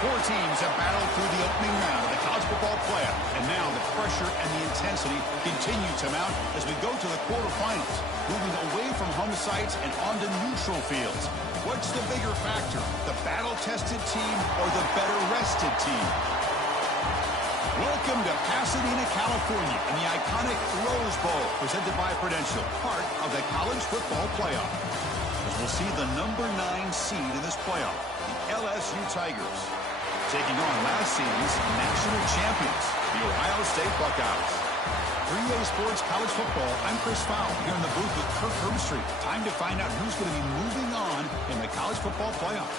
Four teams have battled through the opening round of the college football playoff, and now the pressure and the intensity continue to mount as we go to the quarterfinals, moving away from home sites and onto neutral fields. What's the bigger factor, the battle-tested team or the better-rested team? Welcome to Pasadena, California, in the iconic Rose Bowl, presented by Prudential, part of the college football playoff. As we'll see the number 9 seed in this playoff, the LSU Tigers, taking on last season's national champions, the Ohio State Buckeyes. 3A Sports College Football, I'm Chris Fowle, here in the booth with Kirk Herbstreit. Time to find out who's going to be moving on in the college football playoff.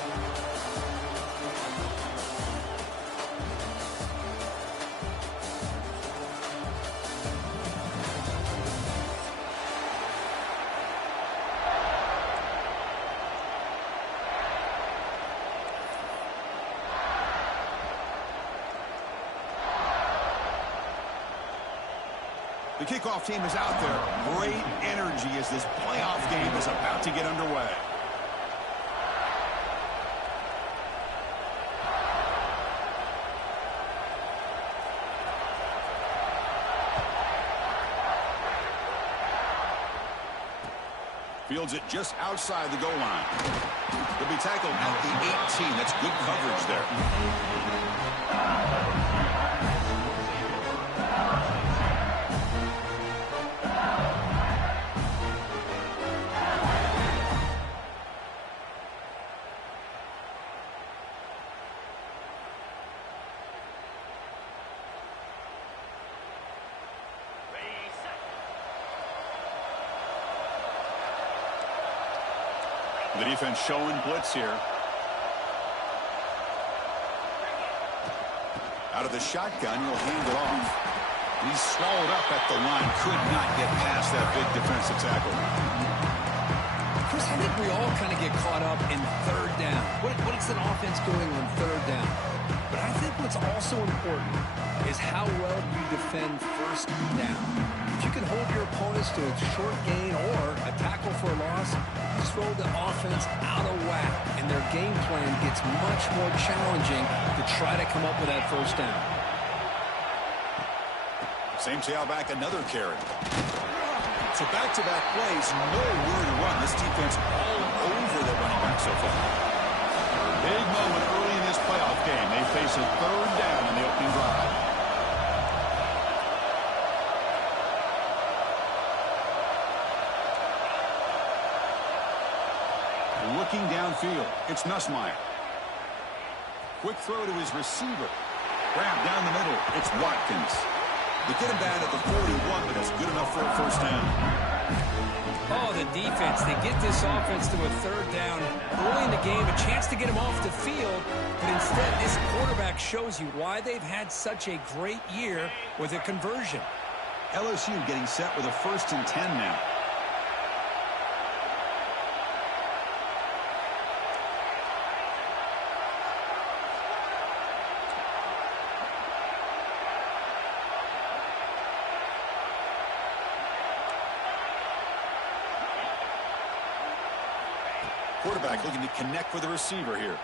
The kickoff team is out there. Great energy as this playoff game is about to get underway. Fields it just outside the goal line. He'll be tackled at the 18. That's good coverage there. The defense showing blitz here. Out of the shotgun, he'll hand it off. He's swallowed up at the line. Could not get past that big defensive tackle. Chris, I think we all kind of get caught up in third down. What is an offense doing on third down? But I think what's also important is how well you defend first down. If you can hold your opponents to a short gain or a tackle for a loss, you throw the offense out of whack, and their game plan gets much more challenging to try to come up with that first down. Same tailback, another carry. So back-to-back plays, nowhere to run. This defense all over the running back so far. Big moment early in this playoff game. They face a third down in the opening drive. Looking downfield, it's Nussmeier. Quick throw to his receiver. Grab down the middle, it's Watkins. They get him down at the 41, but that's good enough for a first down. Oh, the defense. They get this offense to a third down early in the game, a chance to get him off the field, but instead this quarterback shows you why they've had such a great year with a conversion. LSU getting set with a 1st and 10 now. Quarterback looking to connect with the receiver here.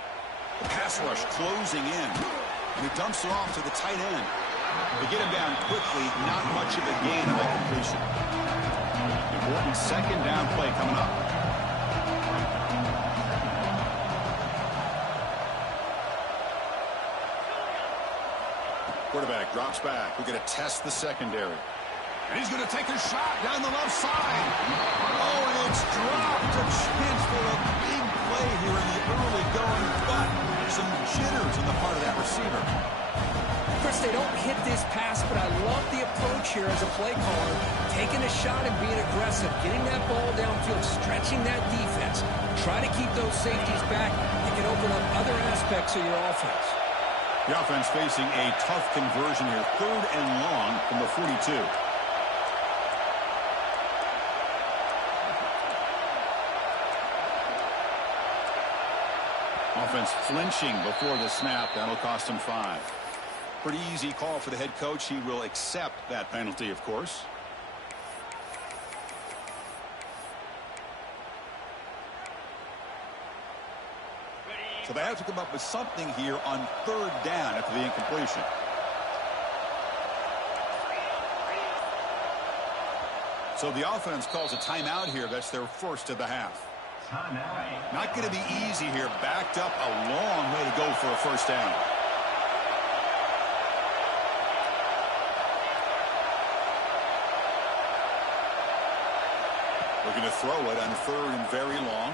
The pass rush closing in. And he dumps it off to the tight end. They get him down quickly. Not much of a gain on that completion. Important 2nd down play coming up. Quarterback drops back. We're going to test the secondary. And he's going to take a shot down the left side. Oh, and it's dropped. A chance for a big play here in the early going, but some jitters on the part of that receiver. Chris, they don't hit this pass, but I love the approach here as a play caller. Taking a shot and being aggressive, getting that ball downfield, stretching that defense. Try to keep those safeties back. It can open up other aspects of your offense. The offense facing a tough conversion here. 3rd and long from the 42. Offense flinching before the snap. That'll cost him 5. Pretty easy call for the head coach. He will accept that penalty, of course. So they have to come up with something here on third down after the incompletion. So the offense calls a timeout here. That's their first of the half. Not going to be easy here. Backed up a long way to go for a first down. Looking to throw it on third and very long.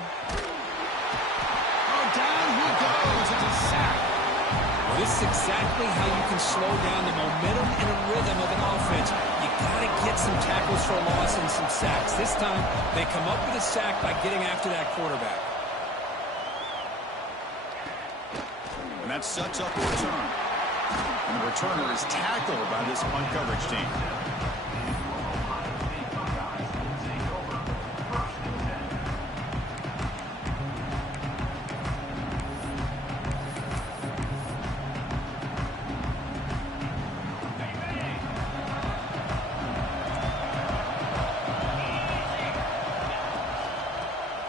Oh, down he goes. It's a sack. This is exactly how you can slow down the momentum and a rhythm of an offense. You got to get some tackles for a loss and some sacks. This time, they come up with a sack by getting after that quarterback. And that sets up a return. And the returner is tackled by this punt coverage team.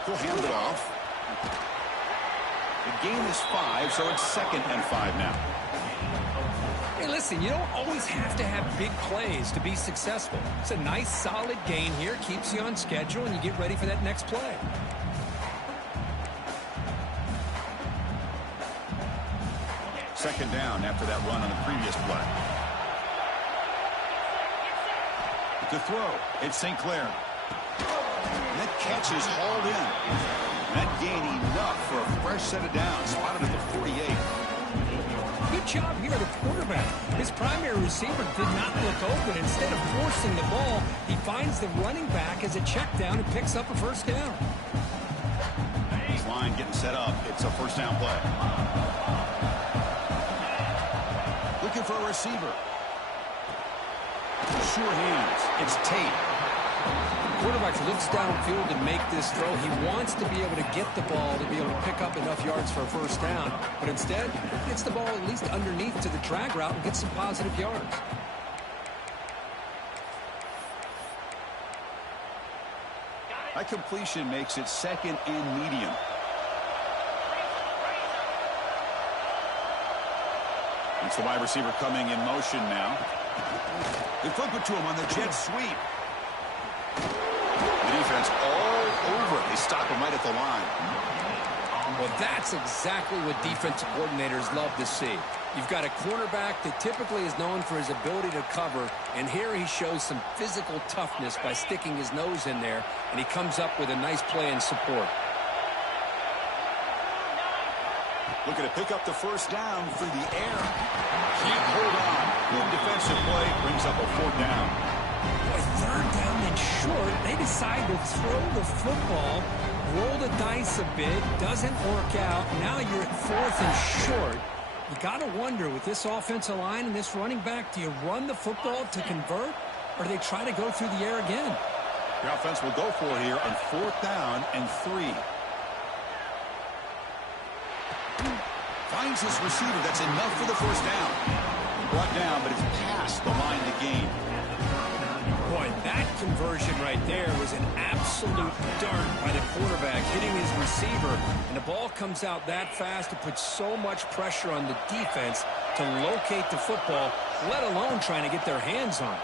He'll hand it off. The gain is 5, so it's 2nd and 5 now. Hey, listen, you don't always have to have big plays to be successful. It's a nice, solid gain here. Keeps you on schedule, and you get ready for that next play. Second down after that run on the previous play. To throw, it's St. Clair. And that catch is hauled in. And that gain enough for a fresh set of downs. Spotted at the 48. Good job here, the quarterback. His primary receiver did not look open. Instead of forcing the ball, he finds the running back as a check down and picks up a first down. His line getting set up. It's a first down play. Looking for a receiver. Sure hands. It's Tate. Quarterback looks downfield to make this throw. He wants to be able to get the ball to be able to pick up enough yards for a first down. But instead, he gets the ball at least underneath to the drag route and gets some positive yards. That completion makes it 2nd and medium. It's the wide receiver coming in motion now. They flip it to him on the jet sweep. The defense all over it. They stop him right at the line. Well, that's exactly what defensive coordinators love to see. You've got a cornerback that typically is known for his ability to cover, and here he shows some physical toughness by sticking his nose in there, and he comes up with a nice play in support. Looking to pick up the first down through the air. Can't hold on. Good defensive play. Brings up a 4th down. Boy, 3rd down and short. They decide to throw the football, roll the dice a bit. Doesn't work out. Now you're at 4th and short. You got to wonder, with this offensive line and this running back, do you run the football to convert, or do they try to go through the air again? The offense will go for it here on 4th down and 3. Finds his receiver. That's enough for the first down. Brought down, but it's past the line to gain. Boy, that conversion right there was an absolute dart by the quarterback, hitting his receiver, and the ball comes out that fast to put so much pressure on the defense to locate the football, let alone trying to get their hands on it.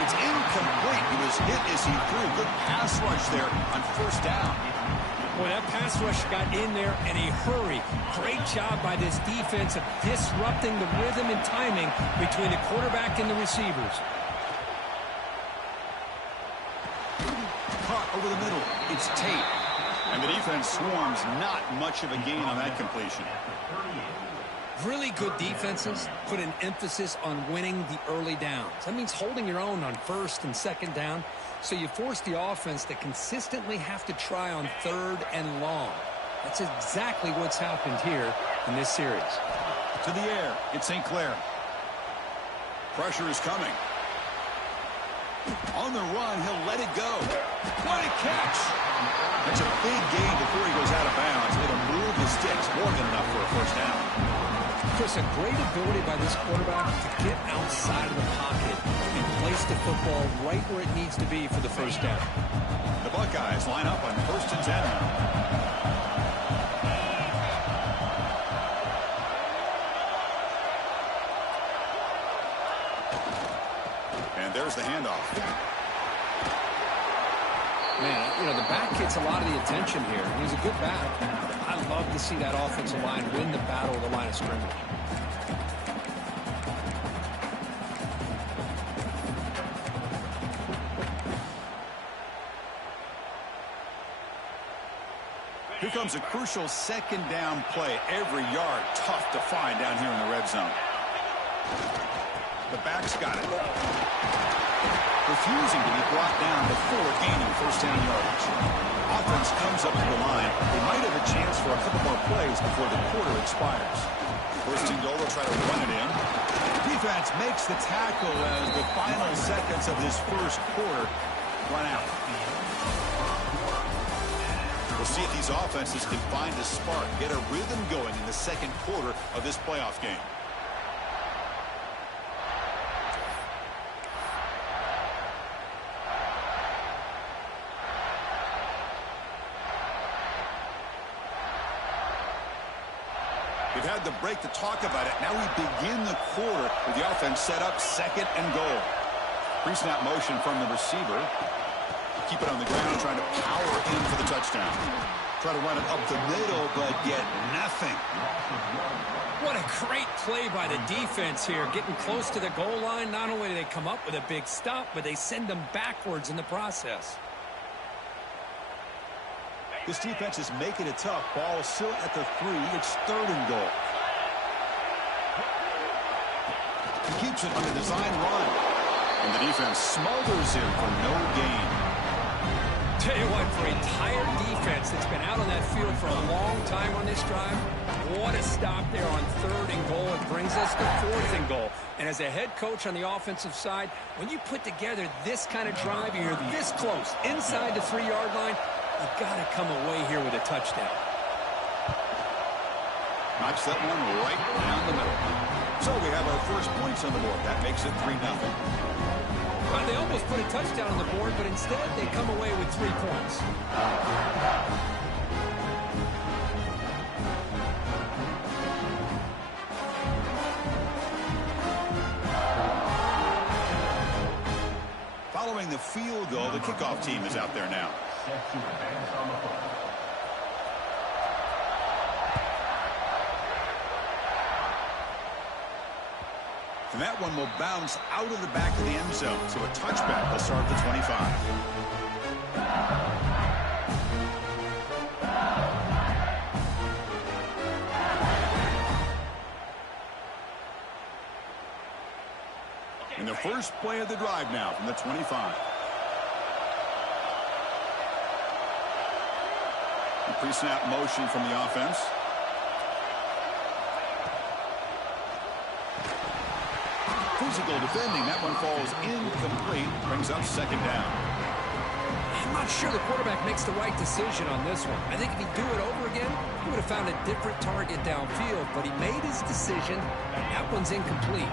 It's incomplete. He was hit as he threw. Good pass rush there on first down. Boy, that pass rush got in there in a hurry. Great job by this defense of disrupting the rhythm and timing between the quarterback and the receivers. Caught over the middle. It's Tate. And the defense swarms. Not much of a gain on that completion. Really good defenses put an emphasis on winning the early downs. That means holding your own on 1st and 2nd down. So you force the offense to consistently have to try on 3rd and long. That's exactly what's happened here in this series. To the air. It's St. Clair. Pressure is coming. On the run, he'll let it go. What a catch. That's a big gain before he goes out of bounds. It'll move the sticks. More than enough for a first down. Chris, a great ability by this quarterback to get outside of the pocket and place the football right where it needs to be for the first down. The Buckeyes line up on 1st and 10 now. the handoff. Man, you know, the back gets a lot of the attention here. He's a good back. I love to see that offensive line win the battle of the line of scrimmage. Here comes a crucial second down play. Every yard tough to find down here in the red zone. The back's got it. Refusing to be brought down before gaining first down yardage. Offense comes up to the line. They might have a chance for a couple more plays before the quarter expires. First and goal, they'll try to run it in. Defense makes the tackle as the final seconds of this first quarter run out. We'll see if these offenses can find a spark, get a rhythm going in the second quarter of this playoff game. We've had the break to talk about it. Now we begin the quarter with the offense set up, second and goal. Pre-snap motion from the receiver. Keep it on the ground, trying to power in for the touchdown. Try to run it up the middle, but get nothing. What a great play by the defense here. Getting close to the goal line, not only do they come up with a big stop, but they send them backwards in the process. This defense is making it tough. Ball still at the 3. It's third and goal. He keeps it on the design run. And the defense smothers him for no gain. Tell you what, for a tired defense that's been out on that field for a long time on this drive, what a stop there on third and goal. It brings us to fourth and goal. And as a head coach on the offensive side, when you put together this kind of drive, you're this close, inside the 3-yard line, you've got to come away here with a touchdown. Knocks that one right down the middle. So we have our first points on the board. That makes it 3-0. Well, they almost put a touchdown on the board, but instead they come away with 3 points. Following the field goal, the kickoff team is out there now. And that one will bounce out of the back of the end zone. So a touchback will start at the 25. And the first play of the drive now from the 25. The pre-snap motion from the offense. Physical defending. That one falls incomplete. Brings up second down. I'm not sure the quarterback makes the right decision on this one. I think if he'd do it over again, he would have found a different target downfield, but he made his decision. That one's incomplete.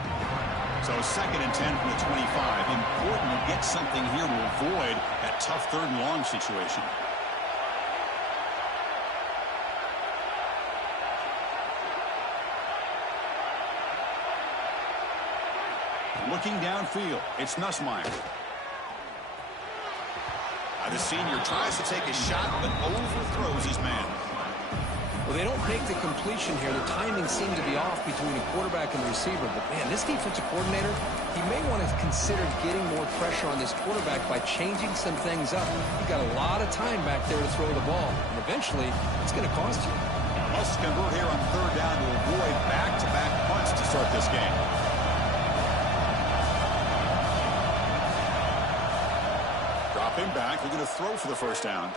So second and 10 from the 25. Important to get something here to avoid that tough third and long situation. Looking downfield, it's Nussmeier. The senior tries to take a shot, but overthrows his man. Well, they don't make the completion here. The timing seemed to be off between the quarterback and the receiver. But, man, this defensive coordinator, he may want to consider getting more pressure on this quarterback by changing some things up. He got a lot of time back there to throw the ball. And eventually, it's going to cost you. Must convert here on third down to avoid back-to-back punts to start this game. Dropping back, they're going to throw for the first down.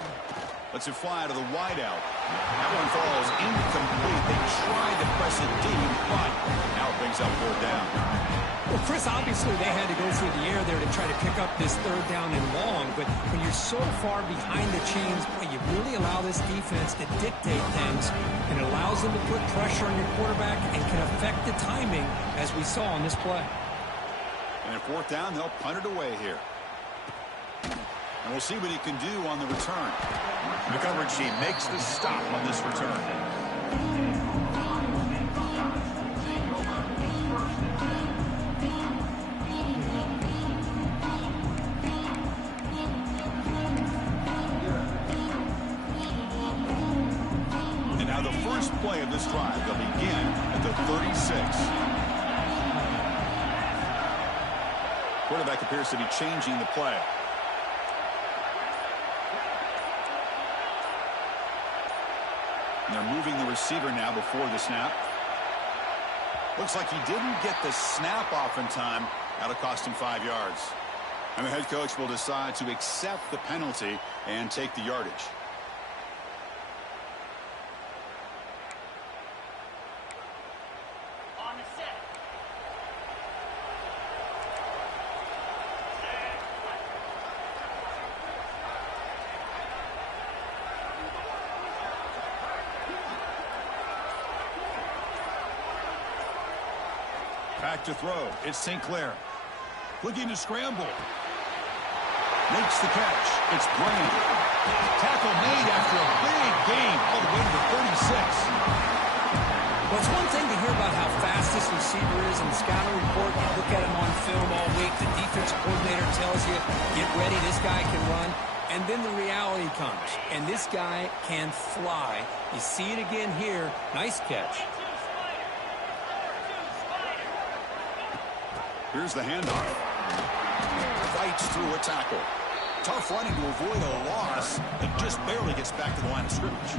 Lets it fly to the wideout. That one falls incomplete. They tried to press it deep, but now it brings up fourth down. Well, Chris, obviously they had to go through the air there to try to pick up this third down and long, but when you're so far behind the chains, boy, you really allow this defense to dictate things, and it allows them to put pressure on your quarterback and can affect the timing, as we saw on this play. And at fourth down, they'll punt it away here. And we'll see what he can do on the return. The coverage team makes the stop on this return. play of this drive. They'll begin at the 36. Quarterback appears to be changing the play. And they're moving the receiver now before the snap. Looks like he didn't get the snap off in time. That'll cost him 5 yards. And the head coach will decide to accept the penalty and take the yardage. Back to throw. It's Sinclair. Looking to scramble. Makes the catch. It's Brand. Tackle made after a big gain all the way to the 36. Well, it's one thing to hear about how fast this receiver is in the scouting report. You look at him on film all week. The defensive coordinator tells you, get ready, this guy can run. And then the reality comes. And this guy can fly. You see it again here. Nice catch. Here's the handoff. Fights through a tackle. Tough running to avoid a loss. It just barely gets back to the line of scrimmage.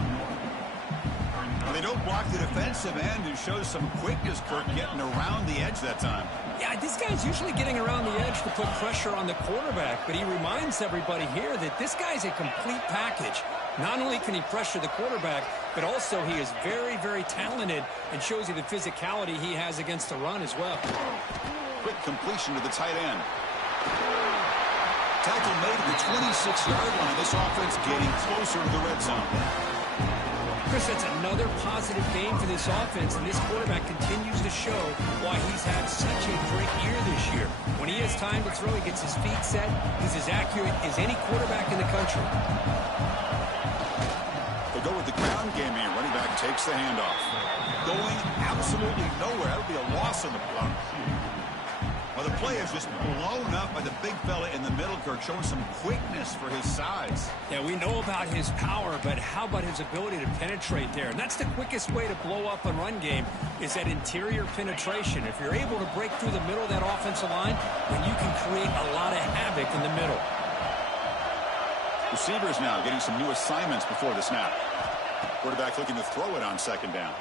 Well, they don't block the defensive end, who shows some quickness, Kirk, getting around the edge that time. Yeah, this guy's usually getting around the edge to put pressure on the quarterback, but he reminds everybody here that this guy's a complete package. Not only can he pressure the quarterback, but also he is very, very talented and shows you the physicality he has against the run as well. Quick completion to the tight end. Tackle made at the 26-yard line. This offense getting closer to the red zone. Chris, that's another positive game for this offense, and this quarterback continues to show why he's had such a great year this year. When he has time to throw, he gets his feet set. He's as accurate as any quarterback in the country. They'll go with the ground game here. Running back takes the handoff. Going absolutely nowhere. That'll be a loss on the block. Well, the play is just blown up by the big fella in the middle, Kirk, showing some quickness for his size. Yeah, we know about his power, but how about his ability to penetrate there? And that's the quickest way to blow up a run game, is that interior penetration. If you're able to break through the middle of that offensive line, then you can create a lot of havoc in the middle. Receivers now getting some new assignments before the snap. Quarterback looking to throw it on second down.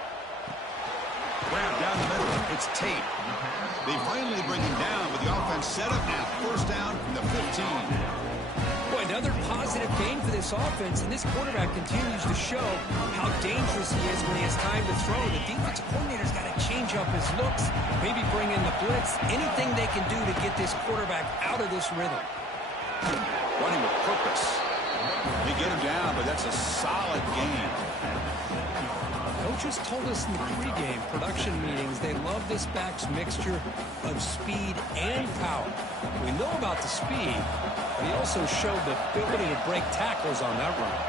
Grab down the middle. It's Tate. They finally bring him down, but the offense set up now. First down from the 15. Boy, another positive gain for this offense, and this quarterback continues to show how dangerous he is when he has time to throw. The defensive coordinator's got to change up his looks, maybe bring in the blitz, anything they can do to get this quarterback out of this rhythm. Running with purpose. They get him down, but that's a solid gain. Coaches told us in the pregame production meetings they love this back's mixture of speed and power. We know about the speed, but he also showed the ability to break tackles on that run.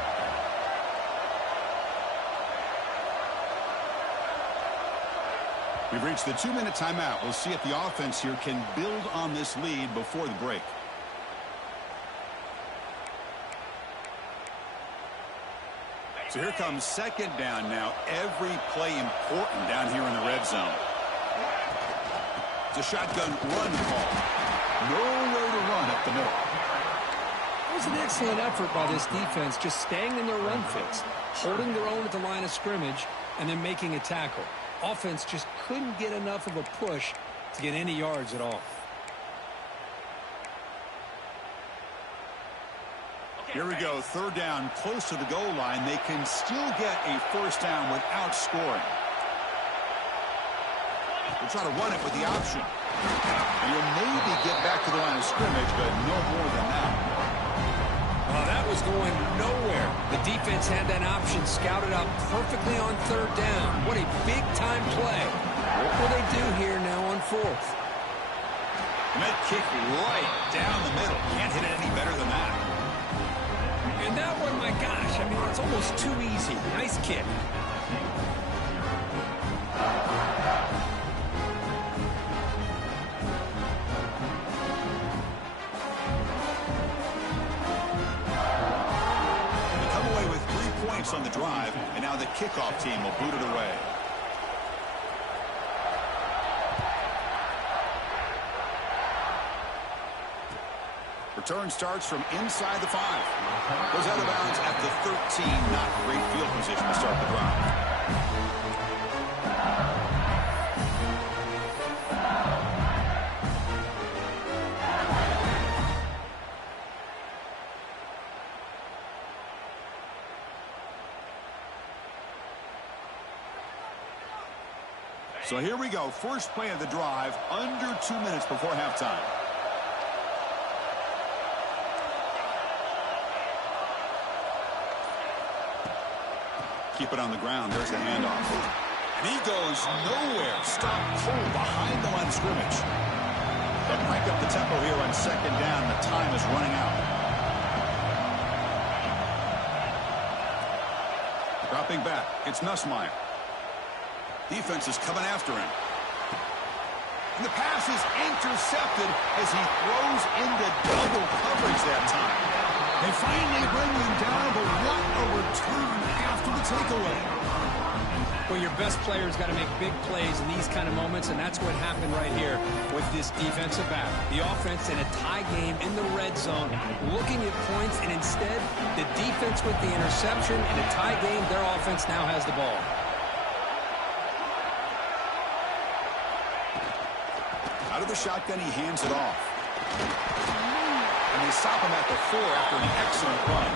We've reached the 2-minute timeout. We'll see if the offense here can build on this lead before the break. So here comes second down now. Every play important down here in the red zone. It's a shotgun run call. Nowhere to run up the middle. It was an excellent effort by this defense, just staying in their run fits, holding their own at the line of scrimmage, and then making a tackle. Offense just couldn't get enough of a push to get any yards at all. Here we go, third down, close to the goal line. They can still get a first down without scoring. They'll try to run it with the option. And you'll maybe get back to the line of scrimmage, but no more than that. Well, that was going nowhere. The defense had that option scouted out perfectly on third down. What a big-time play. What will they do here now on fourth? And that kick right down the middle. Can't hit it any better than that. And that one, my gosh, I mean, it's almost too easy. Nice kick. points on the drive, and now the kickoff team will boot it away. Return starts from inside the 5. Goes out of bounds at the 13. Not great field position to start the drive. So here we go. First play of the drive, under 2 minutes before halftime. Keep it on the ground. There's the handoff. And he goes nowhere. Stop cold behind the line of scrimmage. They'll crank up the tempo here on second down. The time is running out. Dropping back. It's Nussmeier. Defense is coming after him. And the pass is intercepted as he throws into double coverage that time. They finally bring him down, but what a return after the takeaway. Well, your best player's got to make big plays in these kind of moments, and that's what happened right here with this defensive back. The offense in a tie game in the red zone, looking at points, and instead, the defense with the interception. In a tie game, their offense now has the ball. Out of the shotgun, he hands it off. And they stop him at the 4 after an excellent run.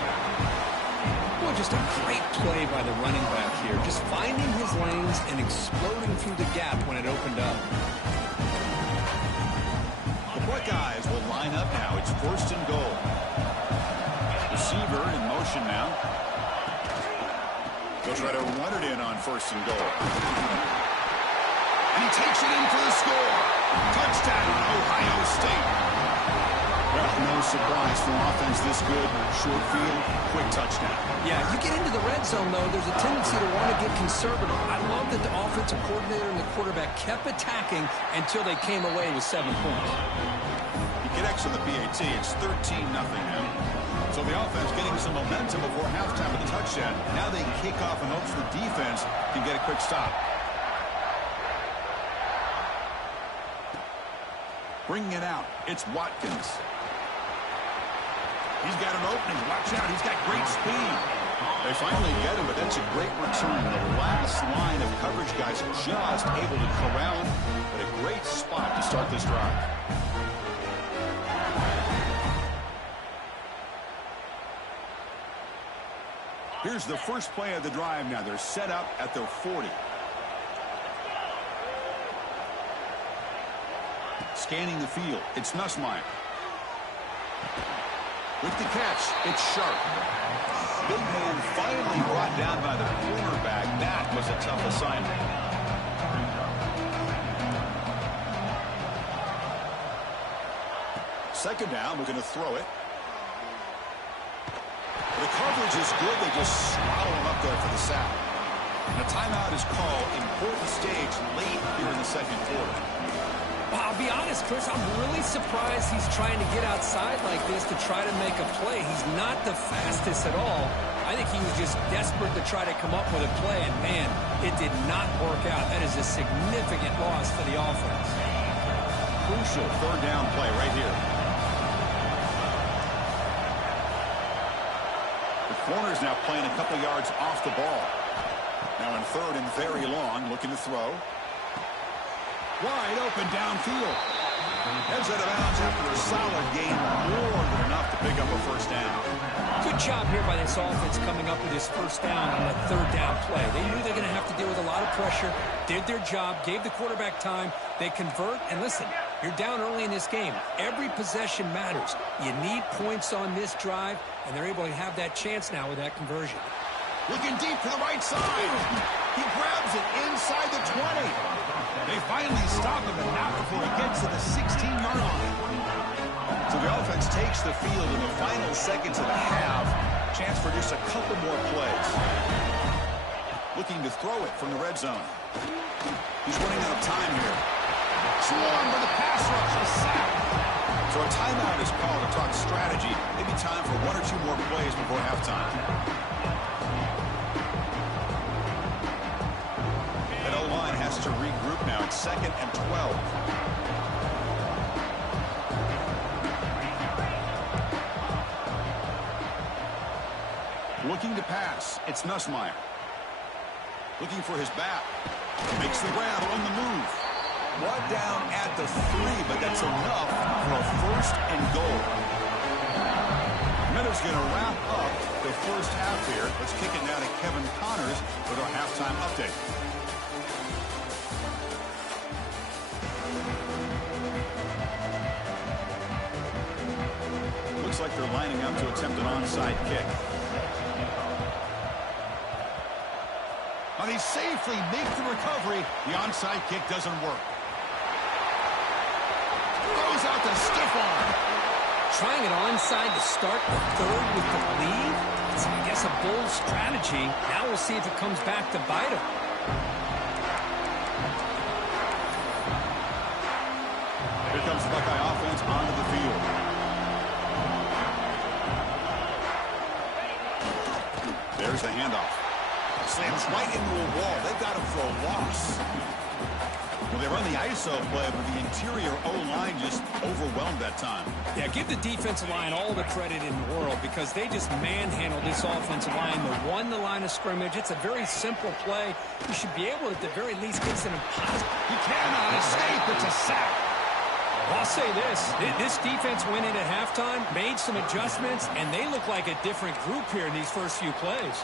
Well, just a great play by the running back here. Just finding his lanes and exploding through the gap when it opened up. The Buckeyes will line up now. It's first and goal. Receiver in motion now. They'll try to run it in on first and goal. And he takes it in for the score. Touchdown, Ohio State. Well, no surprise for offense this good. Short field, quick touchdown. Yeah, you get into the red zone, though, there's a tendency to want to get conservative. I love that the offensive coordinator and the quarterback kept attacking until they came away with 7 points. He connects on the PAT. It's 13-0 now. So the offense getting some momentum before halftime with the touchdown. Now they kick off in hopes the defense can get a quick stop. Bringing it out, it's Watkins. He's got an opening. Watch out, he's got great speed. They finally get him, but that's a great return. The last line of coverage guys just able to corral him, but a great spot to start this drive. Here's the first play of the drive now. They're set up at their 40. Scanning the field, it's Nussmeier. With the catch, it's Sharp. Big man finally brought down by the cornerback. That was a tough assignment. Second down, we're going to throw it. The coverage is good. They just swallow him up there for the sack. And a timeout is called. Important stage late here in the second quarter. I'll be honest, Chris, I'm really surprised he's trying to get outside like this to try to make a play. He's not the fastest at all. I think he was just desperate to try to come up with a play, and man, it did not work out. That is a significant loss for the offense. Crucial third down play right here. The corner's now playing a couple yards off the ball. Now in third and very long, looking to throw. Wide open downfield. Heads out of bounds after a solid gain, more than enough to pick up a first down. Good job here by this offense coming up with this first down on that third down play. They knew they were going to have to deal with a lot of pressure, did their job, gave the quarterback time. They convert, and listen, you're down early in this game. Every possession matters. You need points on this drive, and they're able to have that chance now with that conversion. Looking deep to the right side. He grabs it inside the 20. They finally stop him, and not before he gets to the 16-yard line. So the offense takes the field in the final seconds of the half. Chance for just a couple more plays. Looking to throw it from the red zone. He's running out of time here. Swarm for the pass rush, a sack. So a timeout is called to talk strategy. Maybe time for one or two more plays before halftime. to regroup now. It's 2nd and 12. Looking to pass. It's Nussmeier. Looking for his back. Makes the grab on the move. Brought down at the 3, but that's enough for a 1st and goal. Miller's going to wrap up the first half here. Let's kick it now to Kevin Connors with our halftime update. Looks like they're lining up to attempt an onside kick. They safely make the recovery. The onside kick doesn't work. Throws out the stiff arm. Trying it onside to start the third with the lead. It's, I guess, a bold strategy. Now we'll see if it comes back to bite him. Here comes the Buckeye offense onto the field. There's the handoff. Slams right into a wall. They've got him for a loss. Well, they run the ISO play, but the interior O-line just overwhelmed that time. Yeah, give the defensive line all the credit in the world because they just manhandled this offensive line. They won the line of scrimmage. It's a very simple play. You should be able to, at the very least, get some positive. He cannot escape. It's a sack. Well, I'll say this defense went in at halftime, made some adjustments, and they look like a different group here in these first few plays.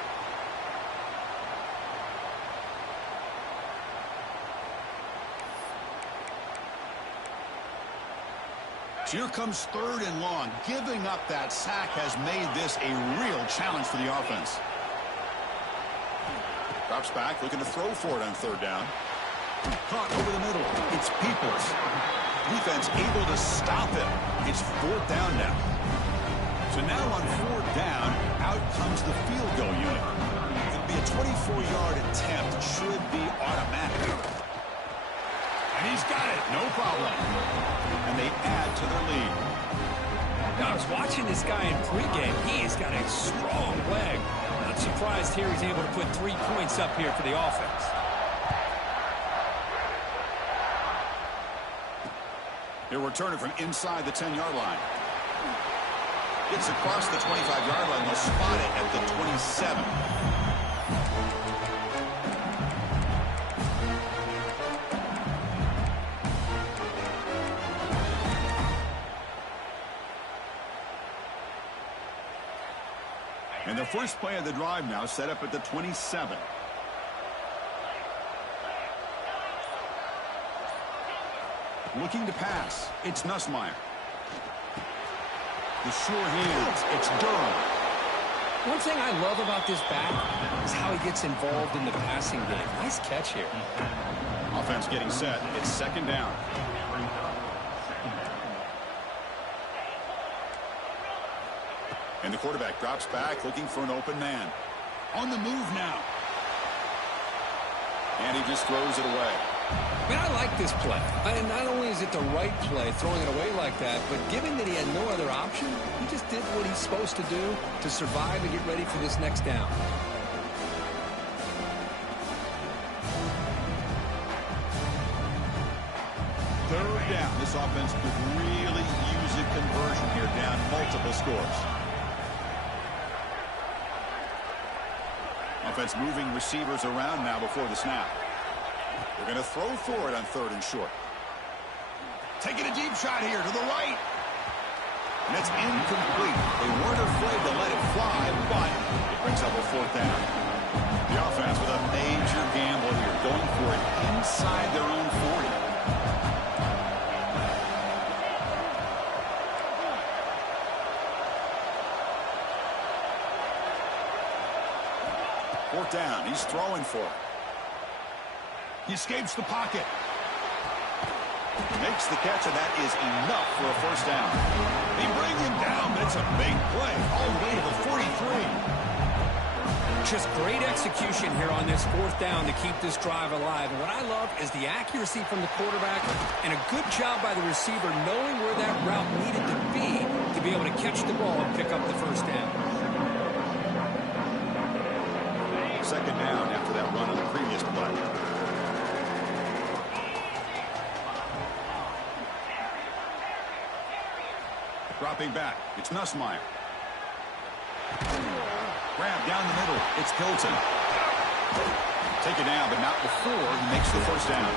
Here comes 3rd and long. Giving up that sack has made this a real challenge for the offense. Drops back, looking to throw for it on 3rd down. Caught over the middle. It's Peoples. Defense able to stop him. It's 4th down now. So now on 4th down, out comes the field goal unit. It'll be a 24-yard attempt. Should be automatic. And he's got it. No problem. And they add to their lead. Now, I was watching this guy in pregame. He has got a strong leg. Not surprised here he's able to put 3 points up here for the offense. He'll return it from inside the 10-yard line. Gets across the 25-yard line. They'll spot it at the 27. And the first play of the drive now set up at the 27. Looking to pass. It's Nussmeier. The sure hands. It's Durham. One thing I love about this back is how he gets involved in the passing game. Nice catch here. Offense getting set. It's 2nd down. And the quarterback drops back, looking for an open man. On the move now. And he just throws it away. Man, I like this play. And not only is it the right play, throwing it away like that, but given that he had no other option, he just did what he's supposed to do to survive and get ready for this next down. Third down. This offense could really use a conversion here, down multiple scores. Offense moving receivers around now before the snap. They're going to throw for it on 3rd and short. Taking a deep shot here to the right. And it's incomplete. They weren't afraid to let it fly, but it brings up a 4th down. The offense with a major gamble here, going for it inside their own 40. Fourth down. He's throwing for it. He escapes the pocket. Makes the catch, and that is enough for a 1st down. They bring him down, but it's a big play. All the way to the 43. Just great execution here on this 4th down to keep this drive alive. And what I love is the accuracy from the quarterback and a good job by the receiver knowing where that route needed to be able to catch the ball and pick up the 1st down. 2nd down after that run on the previous play. Stepping back, it's Nussmeier. Grab down the middle. It's Hilton. Taken down, but not before he makes the first down.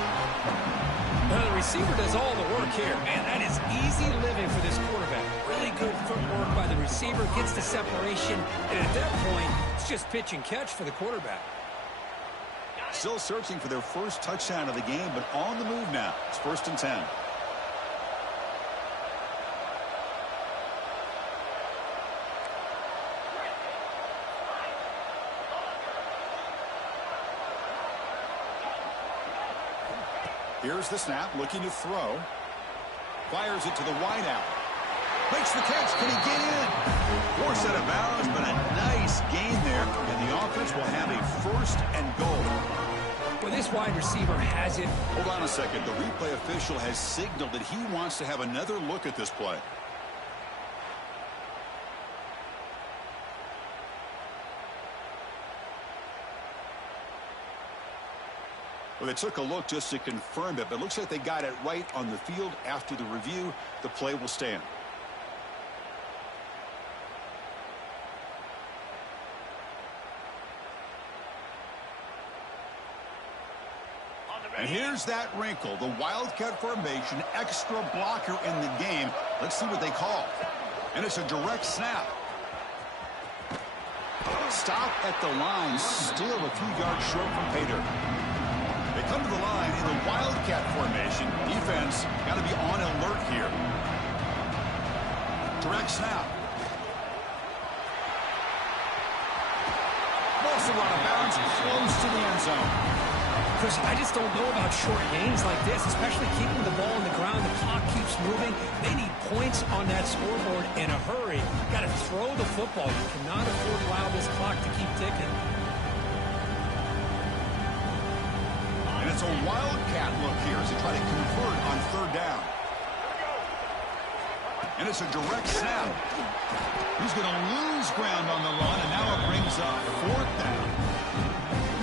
Well, the receiver does all the work here. Man, that is easy living for this quarterback. Really good footwork by the receiver, gets the separation, and at that point, it's just pitch and catch for the quarterback. Still searching for their first touchdown of the game, but on the move now. It's 1st and 10. Here's the snap, looking to throw. Fires it to the wideout. Makes the catch. Can he get in? Forced out of bounds, but a nice gain there. And the offense will have a 1st and goal. Well, this wide receiver has it. Hold on a second. The replay official has signaled that he wants to have another look at this play. Well, they took a look just to confirm it, but it looks like they got it right on the field. After the review, the play will stand. And here's that wrinkle, the Wildcat formation, extra blocker in the game. Let's see what they call. And it's a direct snap. Stop at the line, still a few yards short from pay dirt. They come to the line in the Wildcat formation. Defense got to be on alert here. Direct snap. Also out of bounds, close to the end zone. Chris, I just don't know about short gains like this, especially keeping the ball on the ground. The clock keeps moving. They need points on that scoreboard in a hurry. Got to throw the football. You cannot afford to allow this clock to keep ticking. And it's a Wildcat look here as they try to convert on 3rd down. And it's a direct snap. He's going to lose ground on the run, and now it brings up 4th down.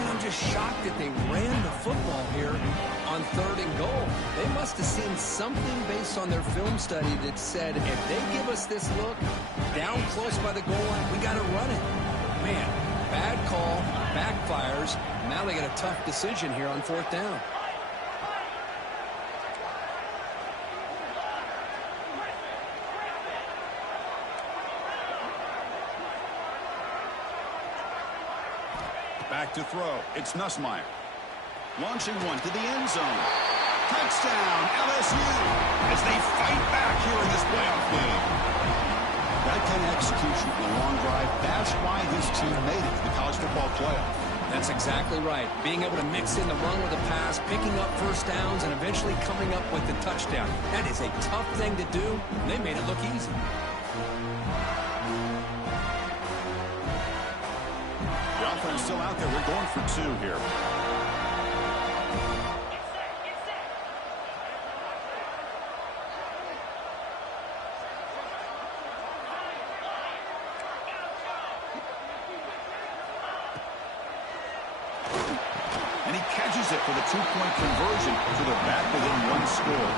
I'm just shocked that they ran the football here on 3rd and goal. They must have seen something based on their film study that said, if they give us this look down close by the goal line, we got to run it. Man, bad call, backfires. Now they get a tough decision here on 4th down. Back to throw. It's Nussmeier. Launching one to the end zone. Touchdown, LSU, as they fight back here in this playoff game. That kind of execution in a long drive, that's why this team made it to the college football playoff. That's exactly right. Being able to mix in the run with the pass, picking up 1st downs, and eventually coming up with the touchdown. That is a tough thing to do. They made it look easy. The offense still out there. We're going for 2 here. And he catches it for the 2-point conversion, so they're back within 1 score.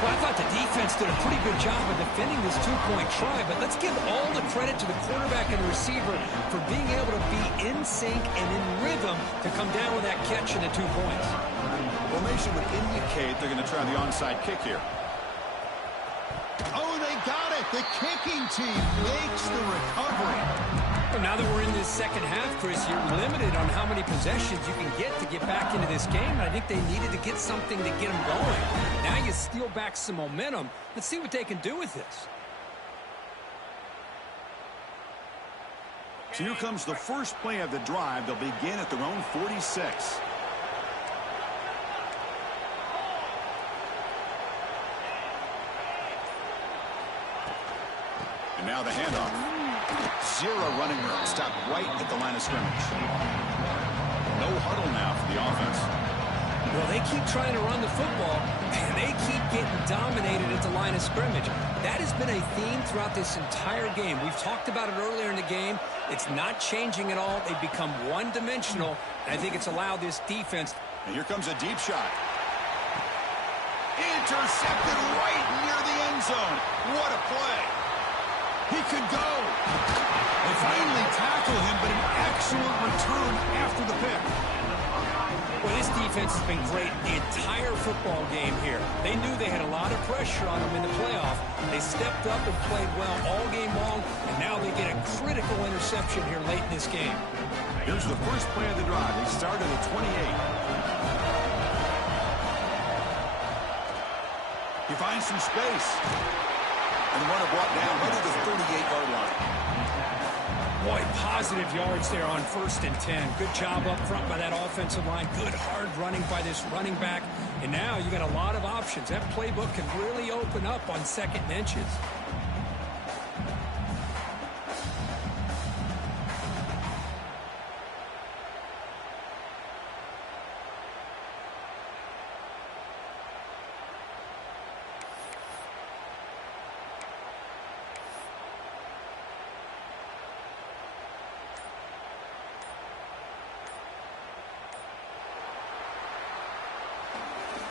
Well, I thought the defense did a pretty good job of defending this 2-point try, but let's give all the credit to the quarterback and the receiver for being able to be in sync and in rhythm to come down with that catch and the 2 points. Formation would indicate they're going to try the onside kick here. Oh, they got it! The kicking team makes the recovery. Well, now that we're in this second half, Chris, you're limited on how many possessions you can get to get back into this game. And I think they needed to get something to get them going. Now you steal back some momentum. Let's see what they can do with this. So here comes the first play of the drive. They'll begin at their own 46. And now the handoff. 0 running room. Stopped right at the line of scrimmage. No huddle now for the offense. Well, they keep trying to run the football, and they keep getting dominated at the line of scrimmage. That has been a theme throughout this entire game. We've talked about it earlier in the game. It's not changing at all. They've become one-dimensional, and I think it's allowed this defense. And here comes a deep shot. Intercepted right near the end zone. What a play. He could go. They finally tackle him, but an excellent return after the pick. Well, this defense has been great the entire football game here. They knew they had a lot of pressure on them in the playoff. They stepped up and played well all game long, and now they get a critical interception here late in this game. Here's the first play of the drive. They start at the 28. He finds some space. And the runner brought down right at the 38-yard line. Boy, positive yards there on 1st and 10. Good job up front by that offensive line. Good hard running by this running back. And now you got a lot of options. That playbook can really open up on 2nd and inches.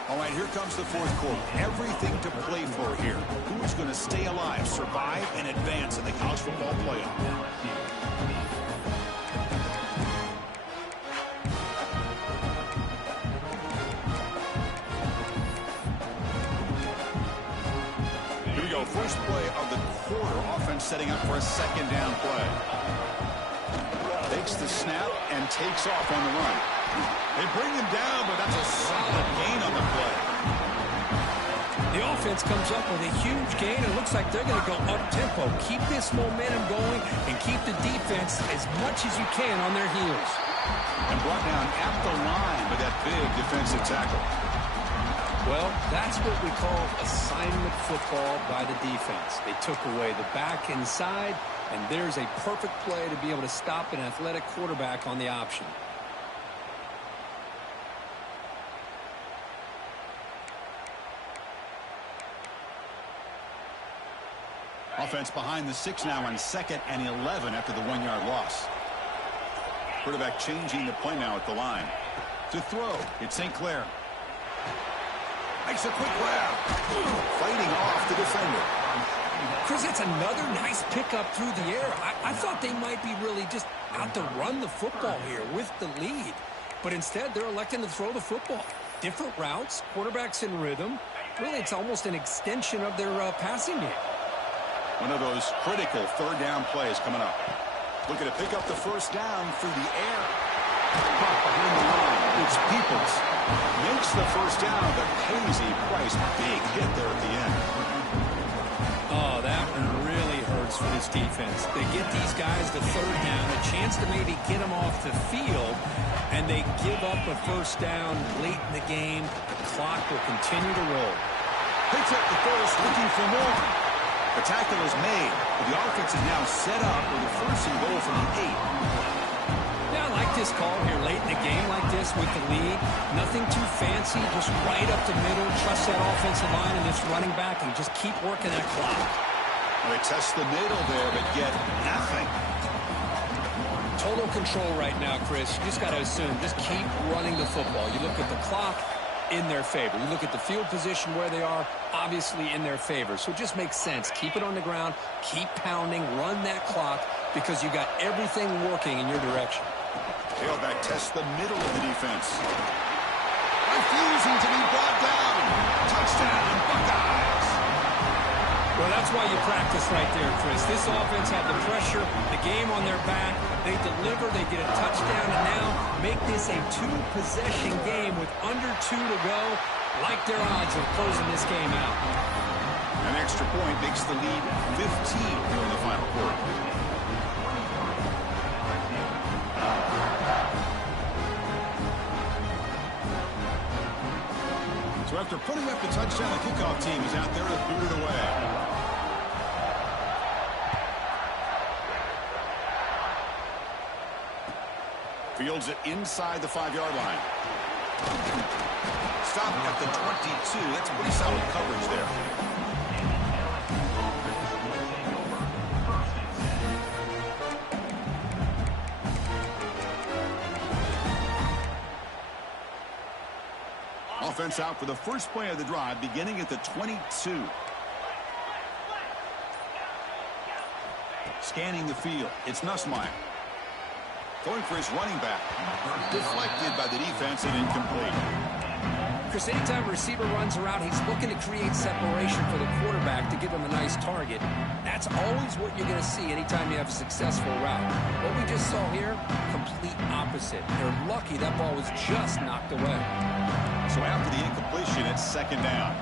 All right, here comes the fourth quarter. Everything to play for here. Who's going to stay alive, survive, and advance in the college football playoff? Here we go. First play of the quarter. Offense setting up for a 2nd down play. Takes the snap and takes off on the run. They bring him down, but that's a solid gain on the play. The offense comes up with a huge gain. It looks like they're going to go up-tempo. Keep this momentum going and keep the defense as much as you can on their heels. And brought down at the line with that big defensive tackle. Well, that's what we call assignment football by the defense. They took away the back inside, and there's a perfect play to be able to stop an athletic quarterback on the option. Offense behind the 6 now on 2nd and 11 after the 1-yard loss. Quarterback changing the play now at the line. To throw, it's St. Clair. Makes a quick grab. Fighting off the defender. Chris, that's another nice pickup through the air. I thought they might be really just out to run the football here with the lead. But instead, they're electing to throw the football. Different routes, quarterbacks in rhythm. Really, it's almost an extension of their passing game. One of those critical 3rd down plays coming up. Looking to pick up the 1st down through the air. Caught behind the line. It's Peoples. Makes the 1st down, but pays a price. Big hit there at the end. Oh, that one really hurts for this defense. They get these guys the 3rd down, a chance to maybe get them off the field, and they give up a 1st down late in the game. The clock will continue to roll. They take the 1st, looking for more. The tackle is made, but the offense is now set up with a 1st and goal from the 8. Yeah, I like this call here late in the game like this with the lead. Nothing too fancy, just right up the middle. Trust that offensive line and this running back and just keep working that clock. They test the middle there, but get nothing. Total control right now, Chris. You just got to assume, just keep running the football. You look at the clock, in their favor. You look at the field position where they are, obviously in their favor. So it just makes sense. Keep it on the ground, keep pounding, run that clock, because you got everything working in your direction. Tailback tests the middle of the defense. Refusing to be brought down. Touchdown, Buckeyes. Well, that's why you practice right there, Chris. This offense had the pressure, the game on their back. They deliver, they get a touchdown, and now make this a 2-possession game with under 2 to go. Like their odds of closing this game out. An extra point makes the lead 15 here in the final quarter. So after putting up the touchdown, the kickoff team is out there to boot it away. Fields it inside the 5-yard line. Stop at the 22. That's pretty solid coverage there. Offense out for the first play of the drive, beginning at the 22. scanning the field. It's Nussmeier. Going for his running back. Deflected by the defense and incomplete. Chris, anytime a receiver runs around, he's looking to create separation for the quarterback to give him a nice target. That's always what you're going to see anytime you have a successful route. What we just saw here, complete opposite. They're lucky that ball was just knocked away. So after the incompletion, it's second down.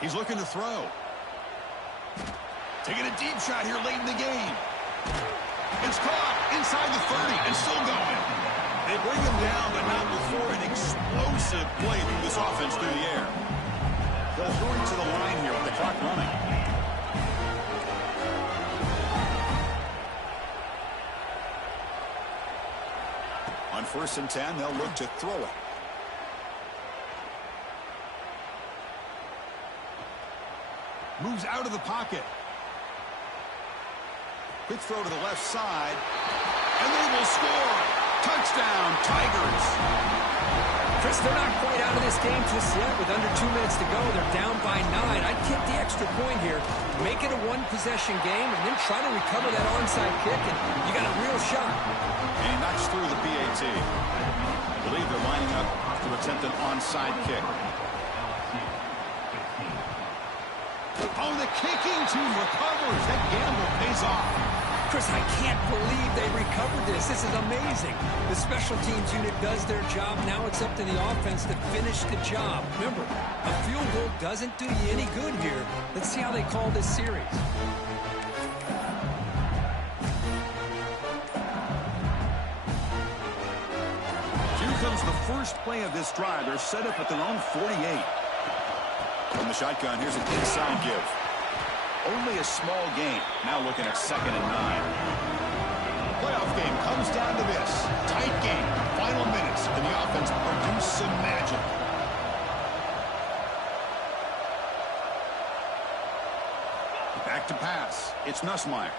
He's looking to throw. Taking a deep shot here late in the game. It's caught inside the 30 and still going. They bring him down, but not before an explosive play through this offense through the air. They'll throw him to the line here with the clock running. On 1st and 10, they'll look to throw it. Moves out of the pocket. Quick throw to the left side. And they will score. Touchdown, Tigers. Chris, they're not quite out of this game just yet. With under 2 minutes to go, they're down by 9. I'd kick the extra point here. Make it a one-possession game and then try to recover that onside kick, and you got a real shot. And he knocks through the PAT. I believe they're lining up to attempt an onside kick. Oh, the kicking team recovers. That gamble pays off. Chris, I can't believe they recovered this. This is amazing. The special teams unit does their job. Now it's up to the offense to finish the job. Remember, a field goal doesn't do you any good here. Let's see how they call this series. Here comes the first play of this drive. They're set up at their own 48. From the shotgun, here's an inside give. Only a small gain. Now looking at 2nd and 9. Playoff game comes down to this. Tight game. Final minutes. And the offense produce some magic. Back to pass. It's Nussmeier.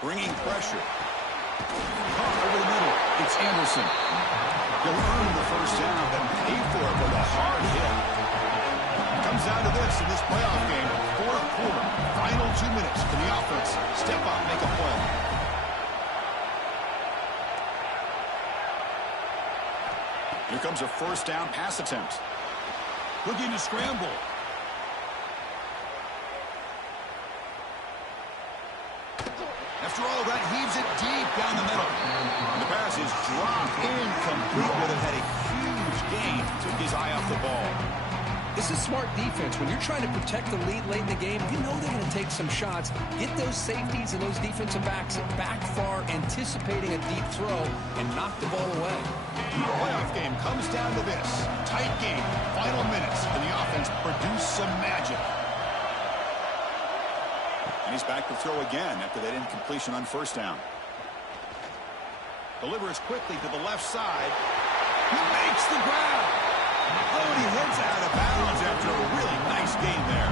Bringing pressure. Caught over the middle. It's Anderson. He'll earn the first down and pay for it with a hard hit. Comes down to this in this playoff game. 4th quarter. Final 2 minutes. Can the offense step up, make a play? Here comes a first down pass attempt. Looking to scramble. After all that, heaves it deep down the middle. And the pass is dropped incomplete. Would have had a huge gain. Took his eye off the ball. This is smart defense. When you're trying to protect the lead late in the game, you know they're going to take some shots. Get those safeties and those defensive backs back far, anticipating a deep throw, and knock the ball away. The playoff game comes down to this. Tight game, final minutes, and the offense produce some magic. And he's back to throw again after that incompletion on first down. Delivers quickly to the left side. He makes the grab. Oh, and he heads out of bounds after a really nice game there.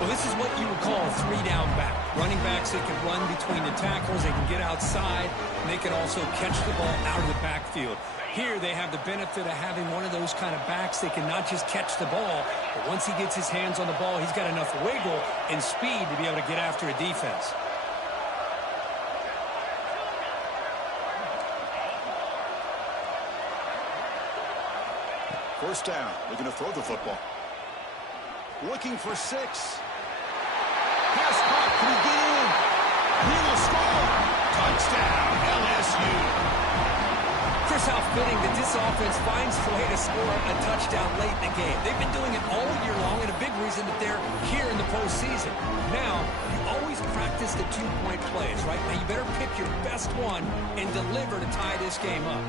Well, this is what you would call a 3-down back. Running backs that can run between the tackles, they can get outside, and they can also catch the ball out of the backfield. Here they have the benefit of having one of those kind of backs that can not just catch the ball, but once he gets his hands on the ball, he's got enough wiggle and speed to be able to get after a defense. First down, looking to throw the football. Looking for 6. Pass caught, can he get in? He will score. Touchdown, LSU. Chris, how fitting that this offense finds a way to score a touchdown late in the game. They've been doing it all year long, and a big reason that they're here in the postseason. Now, you always practice the 2-point plays, right? Now, you better pick your best one and deliver to tie this game up.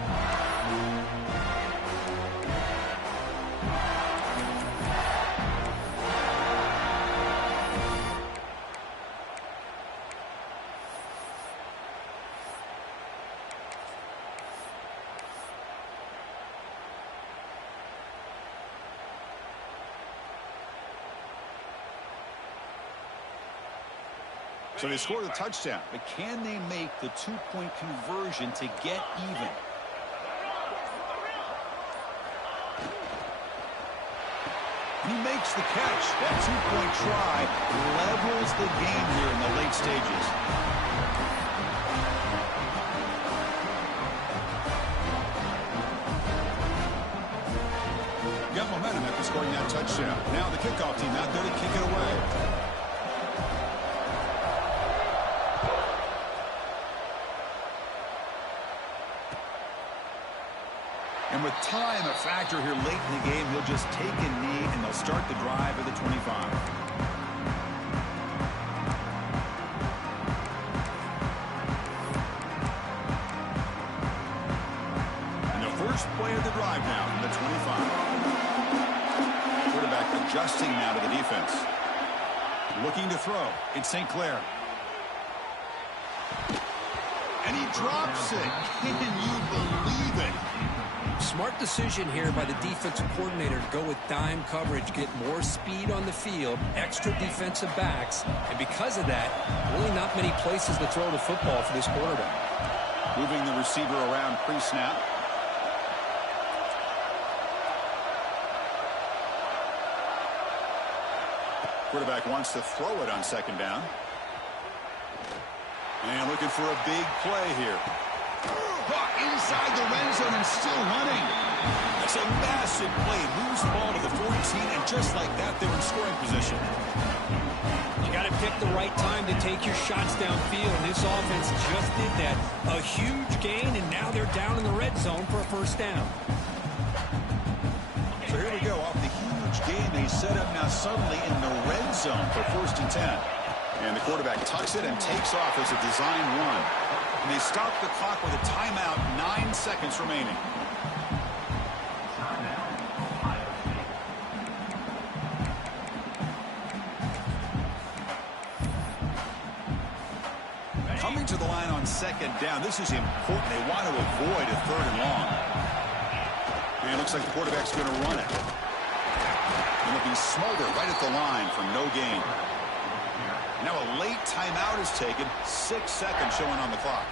So they score the touchdown, but can they make the two-point conversion to get even? He makes the catch. That two-point try levels the game here in the late stages. Got momentum after scoring that touchdown. Now the kickoff team out there to kick it away. And with time a factor here late in the game, he'll just take a knee and they'll start the drive at the 25. And the first play of the drive now from the 25. Quarterback adjusting now to the defense. Looking to throw. It's St. Clair. And he drops it. Can you believe it? Smart decision here by the defensive coordinator to go with dime coverage, get more speed on the field, extra defensive backs, and because of that, really not many places to throw the football for this quarterback. Moving the receiver around pre-snap. Quarterback wants to throw it on second down. And looking for a big play here. Inside the red zone and still running. That's a massive play. Moves the ball to the 14, and just like that, they're in scoring position. You got to pick the right time to take your shots downfield, and this offense just did that. A huge gain, and now they're down in the red zone for a first down. So here we go. Off the huge gain, they set up now suddenly in the red zone for 1st and 10. And the quarterback tucks it and takes off as a design run. And they stop the clock with a timeout, 9 seconds remaining. Coming to the line on second down, this is important. They want to avoid a 3rd and long. And it looks like the quarterback's going to run it. And it'll be smothered right at the line for no gain. Now a late timeout is taken. 6 seconds showing on the clock.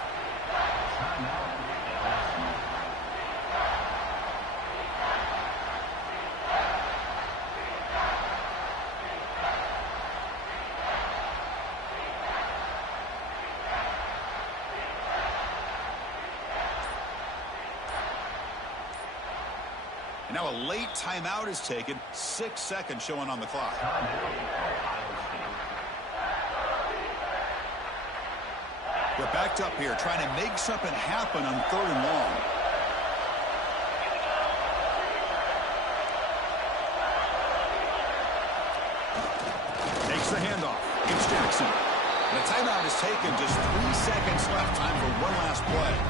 And now a late timeout is taken. 6 seconds showing on the clock. We're backed up here trying to make something happen on 3rd and long. Takes the handoff. It's Jackson. The timeout is taken. Just 3 seconds left. Time for one last play.